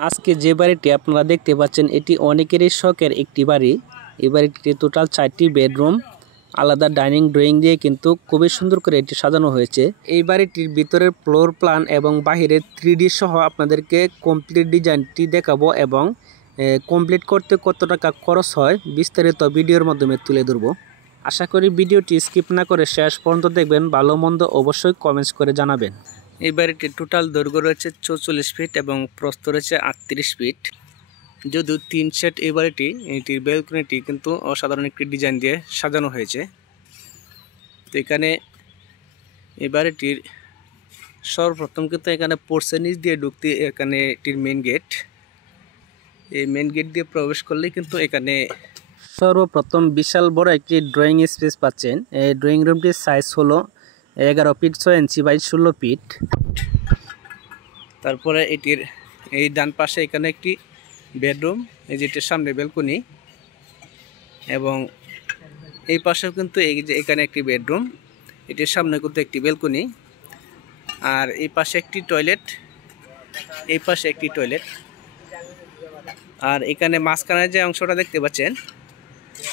আজকে যে বাড়িটি আপনারা দেখতে পাচ্ছেন এটি অনেকেরই শখের একটি বাড়ি। এই বাড়িটিতে টোটাল 4টি বেডরুম, আলাদা ডাইনিং ড্রয়িং দিয়ে কিন্তু খুবই সুন্দর করে এটি সাজানো হয়েছে। এই বাড়িটির ভিতরের ফ্লোর প্ল্যান এবং বাহিরের 3D সহ আপনাদেরকে কমপ্লিট ডিজাইনটি দেখাবো এবং কমপ্লিট করতে কত টাকা খরচ হয় বিস্তারিত ভিডিওর মাধ্যমে তুলে ধরবো। আশা করি ভিডিওটি স্কিপ না করে শেষ পর্যন্ত দেখবেন, ভালো মন্দ অবশ্যই কমেন্টস করে জানাবেন। এই বাড়িটির টোটাল দৈর্ঘ্য রয়েছে 44 ফিট এবং প্রস্থ রয়েছে 38 ফিট। যদিও 3 সেট এই বাড়িটি, এটির ব্যালকনিটি কিন্তু অসাধারণ একটি ডিজাইন দিয়ে সাজানো হয়েছে। তো এখানে এই বাড়িটির সর্বপ্রথম কিন্তু এখানে পোর্সের নিচ দিয়ে ঢুকতে এখানে এটির মেন গেট, এই মেন গেট দিয়ে প্রবেশ করলে কিন্তু এখানে সর্বপ্রথম বিশাল বড় একটি ড্রয়িং স্পেস পাচ্ছেন। এই ড্রয়িং রুমটির সাইজ হলো 11 ফিট 6 ইঞ্চি বাই 16 ফিট। তারপরে এটির এই ডান পাশে এখানে একটি বেডরুম, এই যেটির সামনে ব্যালকনি, এবং এই পাশেও কিন্তু এই যে এখানে একটি বেডরুম, এটির সামনে কিন্তু একটি ব্যালকনি, আর এই পাশে একটি টয়লেট, এই পাশে একটি টয়লেট। আর এখানে মাঝখানে যে অংশটা দেখতে পাচ্ছেন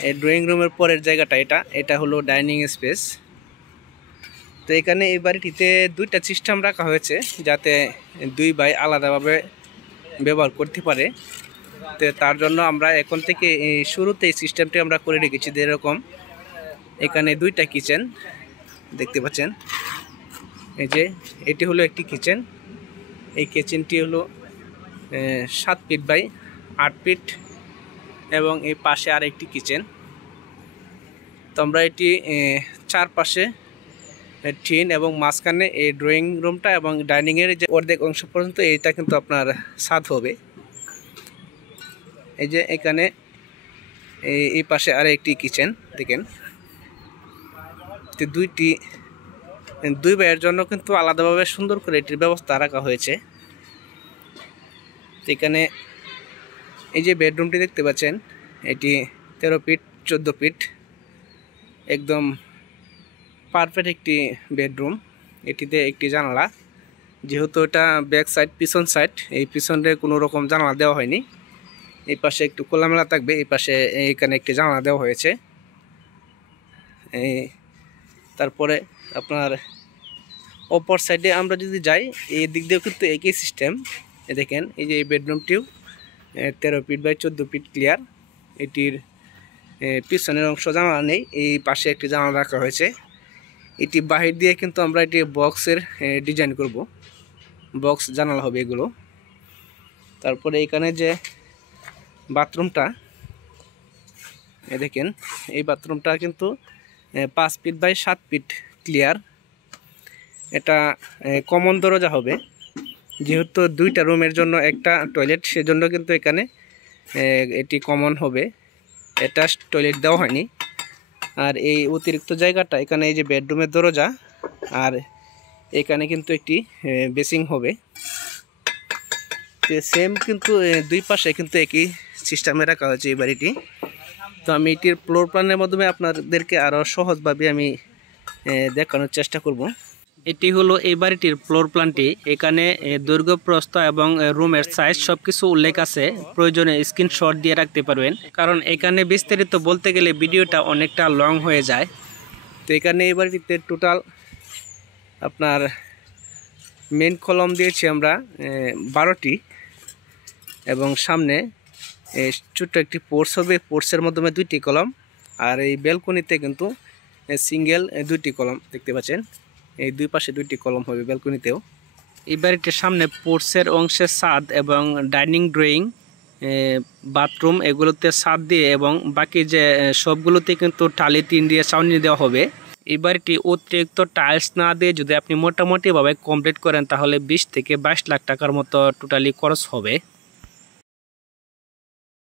এই ড্রয়িং রুমের পরের জায়গাটা, এটা হলো ডাইনিং স্পেস। তো এখানে এই বাড়িটিতে 2টা সিস্টেম রাখা হয়েছে যাতে 2 ভাই আলাদাভাবে ব্যবহার করতে পারে। তো তার জন্য আমরা এখন থেকে শুরুতে এই সিস্টেমটি আমরা করে রেখেছি। যেরকম এখানে 2টা কিচেন দেখতে পাচ্ছেন, এই যে এটি হলো একটি কিচেন, এই কিচেনটি হলো 7 ফিট বাই 8 ফিট, এবং এই পাশে আর একটি কিচেন। তো আমরা এটি চারপাশে টিন এবং মাঝখানে এই ড্রয়িং রুমটা এবং ডাইনিংয়ের যে অর্ধেক অংশ পর্যন্ত এইটা কিন্তু আপনার ছাদ হবে। এই যে এখানে এই পাশে আর একটি কিচেন দেখেন। তো 2 ভাইয়ের জন্য কিন্তু আলাদাভাবে সুন্দর করে এটির ব্যবস্থা রাখা হয়েছে। তো এখানে এই যে বেডরুমটি দেখতে পাচ্ছেন এটি 13 ফিট 14 ফিট, একদম পারফেক্ট একটি বেডরুম। এটিতে একটি জানালা, যেহেতু এটা ব্যাক সাইড পিছন সাইড, এই পিছনে কোনো রকম জানালা দেওয়া হয়নি। এই পাশে একটু খোলামেলা থাকবে, এই পাশে এইখানে একটি জানালা দেওয়া হয়েছে। তারপরে আপনার অপর সাইডে আমরা যদি যাই, এই দিক দিয়েও কিন্তু একই সিস্টেম। দেখেন এই যে এই বেডরুমটিও 13 ফিট বাই 14 ফিট ক্লিয়ার। এটির পিছনের অংশ জানালা নেই, এই পাশে একটি জানালা রাখা হয়েছে। এটি বাহির দিয়ে কিন্তু আমরা এটি বক্সের ডিজাইন করব, বক্স জানালা হবে এগুলো। তারপরে এখানে যে বাথরুমটা দেখেন, এই বাথরুমটা কিন্তু 5 ফিট বাই 7 ফিট ক্লিয়ার। এটা কমন দরজা হবে, যেহেতু 2টা রুমের জন্য একটা টয়লেট, সেজন্য কিন্তু এখানে এটি কমন হবে, এটা টয়লেট দেওয়া হয়নি। আর এই অতিরিক্ত জায়গাটা এখানে এই যে বেডরুমের দরজা, আর এখানে কিন্তু একটি বেসিং হবে। তো সেম কিন্তু 2 পাশে কিন্তু একই সিস্টেমে রাখা হয়েছে এই বাড়িটি। তো আমি এটির ফ্লোর প্ল্যানের মাধ্যমে আপনাদেরকে আরও সহজভাবে আমি দেখানোর চেষ্টা করব। এটি হলো এই বাড়িটির ফ্লোর প্ল্যানটি। এখানে দৈর্ঘ্য, প্রস্থ এবং রুমের সাইজ সবকিছু উল্লেখ আছে, প্রয়োজনে স্ক্রিনশট দিয়ে রাখতে পারবেন, কারণ এখানে বিস্তারিত বলতে গেলে ভিডিওটা অনেকটা লং হয়ে যায়। তো এখানে এই বাড়িটিতে টোটাল আপনার মেন কলম দিয়েছি আমরা 12টি, এবং সামনে ছোট্ট একটি পোর্স হবে, পোর্সের মাধ্যমে 2টি কলম, আর এই ব্যালকনিতে কিন্তু সিঙ্গেল 2টি কলম দেখতে পাচ্ছেন। এই 2 পাশে 2টি কলম হবে ব্যালকনিতেও। এই বাড়িটির সামনে পোর্সের অংশে ছাদ এবং ডাইনিং ড্রয়িং বাথরুম এগুলোতে ছাদ দিয়ে, এবং বাকি যে সবগুলোতে কিন্তু টালি টিন দিয়ে ছাউনি দেওয়া হবে। এই বাড়িটি অতিরিক্ত টাইলস না দিয়ে যদি আপনি মোটামুটিভাবে কমপ্লিট করেন তাহলে 20 থেকে 22 লাখ টাকার মতো টোটালি খরচ হবে।